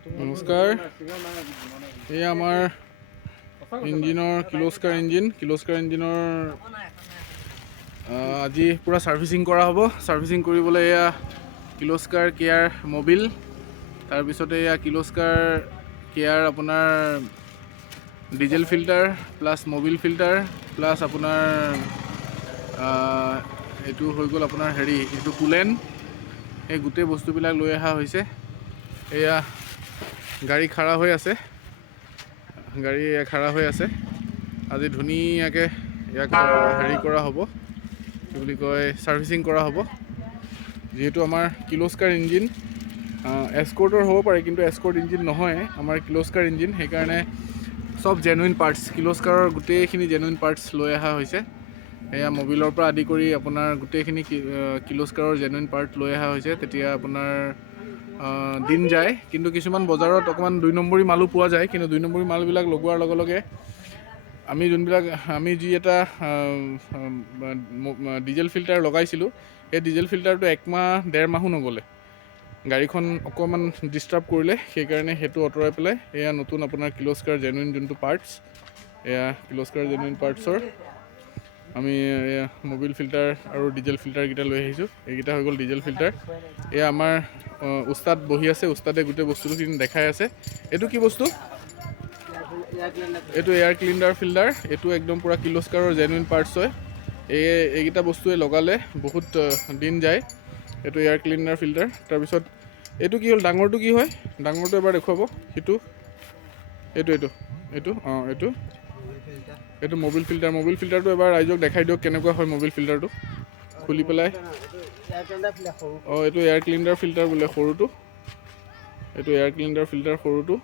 নমস্কাৰ, এই আমাৰ ইঞ্জিনৰ কিলোস্কাৰ ইঞ্জিনৰ আজি পুৰা ছাৰ্ভিচিং কৰা হ'ব। ছাৰ্ভিচিং কৰিবলৈ এয়া কিলোস্কাৰ কেয়াৰ মবিল, তাৰপিছতে এয়া কিলোস্কাৰ কেয়াৰ আপোনাৰ diesel filter plus Mobil filter plus আপোনাৰ এইটো হৈ গ'ল আপোনাৰ এইটো কুলেণ্ট। এই গোটেই বস্তুবিলাক লৈ অহা হৈছে। এয়া গাড়ী খাৰা হৈ আছে, আজি ধুনীয়াকৈ ইয়াক কৰা হ'ব, কি বুলি কয়, ছাৰ্ভিচিং কৰা হ'ব। যিহেতু আমাৰ কিলোস্কাৰ ইঞ্জিন এস্কৰ্টৰ হ'ব পাৰে, কিন্তু এস্কৰ্ট ইঞ্জিন নহয়, আমাৰ কিলোস্কাৰ ইঞ্জিন। সেইকাৰণে চব জেনুইন পাৰ্টছ, কিলোস্কাৰৰ গোটেইখিনি জেনুইন পাৰ্টছ লৈ অহা হৈছে। এয়া মবিলৰ পৰা আদি কৰি আপোনাৰ গোটেইখিনি কিলোস্কাৰৰ জেনুইন পাৰ্ট লৈ অহা হৈছে। তেতিয়া আপোনাৰ দিন যায়, কিন্তু কিছুমান বজাৰত অকণমান 2 নম্বৰী মালো পোৱা যায়। কিন্তু 2 নম্বৰী মালবিলাক লগোৱাৰ লগে লগে আমি যি এটা ডিজেল ফিল্টাৰ লগাইছিলোঁ, সেই ডিজেল ফিল্টাৰটো 1 মাহ 1.5 মাহো নগ'লে, গাড়ীখন অকণমান ডিষ্টাৰ্ব কৰিলে। সেইকাৰণে সেইটো আঁতৰাই পেলাই এয়া নতুন আপোনাৰ কিলোস্কাৰ জেনুইন যোনটো পাৰ্টছ, এয়া কিলোস্কাৰ জেনুইন পাৰ্টছৰ আমি এয়া মবিল ফিল্টাৰ আৰু ডিজেল ফিল্টাৰকেইটা লৈ আহিছোঁ। এইকেইটা হৈ গ'ল ডিজেল ফিল্টাৰ। এয়া আমাৰ উস্তাদ বহি আছে, উস্তাদে গোটেই বস্তুখিনি দেখাই আছে। এইটো কি বস্তু? এইটো এয়াৰ ক্লিনাৰ ফিল্টাৰ। এইটো একদম পূৰা কিলোস্কাৰৰ জেনুইন পাৰ্টছ হয়। এইকেইটা বস্তুৱে লগালে বহুত দিন যায়। এইটো এয়াৰ ক্লিনাৰ ফিল্টাৰ। তাৰপিছত এইটো কি হ'ল? ডাঙৰটো কি হয়? ডাঙৰটো এবাৰ দেখুৱাব। এইটো মবিল ফিল্টাৰ। মবিল ফিল্টাৰটো এবাৰ ৰাইজক দেখাই দিয়ক কেনেকুৱা হয় মবিল ফিল্টাৰটো খুলি পেলাই। এইটো এয়াৰ ক্লিনাৰ ফিল্টাৰ বোলে সৰুটো। এইটো এয়াৰ ক্লিনাৰ ফিল্টাৰ সৰুটো।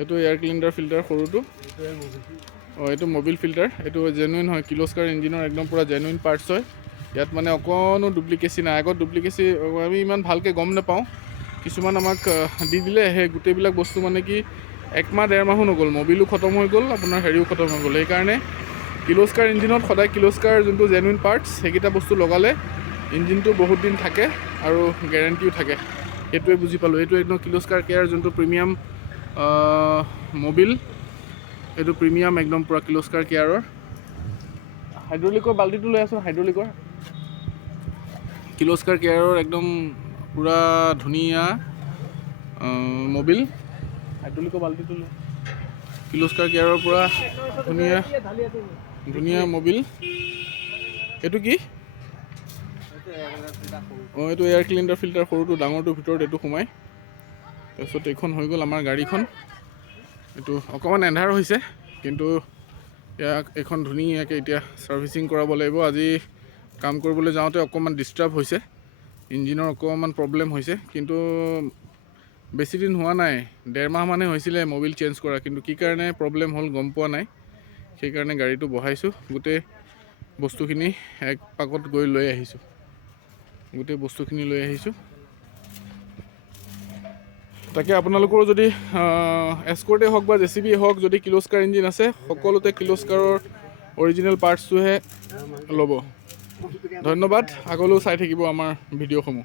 এইটো এয়াৰ ক্লিনাৰ ফিল্টাৰ সৰুটো। এইটো মবিল ফিল্টাৰ। এইটো জেনুইন হয়, কিলোস্কাৰ ইঞ্জিনৰ একদম পূৰা জেনুইন পাৰ্টছ হয়। ইয়াত মানে অকণো ডুপ্লিকেচি নাই। আগত ডুপ্লিকেচি আমি ইমান ভালকৈ গম নাপাওঁ, কিছুমান আমাক দি দিলে। সেই গোটেইবিলাক বস্তু মানে কি 1 মাহ 1.5 মাহো নগ'ল, মবিলো খতম হৈ গ'ল, আপোনাৰ খতম হৈ গ'ল। সেইকাৰণে কিলোস্কাৰ ইঞ্জিনত সদায় কিলোস্কাৰ যোনটো জেনুইন পাৰ্টছ, সেইকেইটা বস্তু লগালে ইঞ্জিনটো বহুত দিন থাকে আৰু গেৰেণ্টিও থাকে। সেইটোৱে বুজি পালোঁ। এইটো একদম কিলোস্কাৰ কেয়াৰ যোনটো প্ৰিমিয়াম মবিল, এইটো প্ৰিমিয়াম একদম পূৰা কিলোস্কাৰ কেয়াৰৰ। হাইড্ৰলিকৰ বাল্টিটো লৈ আছোঁ। হাইড্ৰলিকৰ কিলোস্কাৰ কেয়াৰৰ একদম পূৰা ধুনীয়া মবিল। হাইড্ৰলিকৰ বাল্টিটো লৈ, কিলোস্কাৰ কেয়াৰৰ পূৰা ধুনীয়া মবিল। এইটো কি? এইটো এয়াৰ ক্লিনাৰ ফিল্টাৰ সৰুটো। ডাঙৰটোৰ ভিতৰত এইটো সোমাই। তাৰপিছত এইখন হৈ গ'ল আমাৰ গাড়ীখন। এইটো অকণমান এন্ধাৰ হৈছে, কিন্তু এইখন ধুনীয়াকৈ এতিয়া ছাৰ্ভিচিং কৰাব লাগিব। আজি কাম কৰিবলৈ যাওঁতে অকণমান ডিষ্টাৰ্ব হৈছে, ইঞ্জিনৰ অকণমান প্ৰব্লেম হৈছে, কিন্তু বেছিদিন হোৱা নাই, 1.5 মাহ মানহে হৈছিলে মবিল চেঞ্জ কৰা। কিন্তু কি কাৰণে প্ৰব্লেম হ'ল গম পোৱা নাই। সেইকাৰণে গাড়ীটো বহাইছোঁ, গোটেই বস্তুখিনি এক পাকত গৈ লৈ আহিছোঁ। তাকে আপোনালোকৰো যদি এস্কৰ্টেই হওক বা JCB হওক, যদি কিলোস্কাৰ ইঞ্জিন আছে, সকলোতে কিলোস্কাৰৰ অৰিজিনেল পাৰ্টছটোহে ল'ব। ধন্যবাদ। আগলৈও চাই থাকিব আমাৰ ভিডিঅ'সমূহ।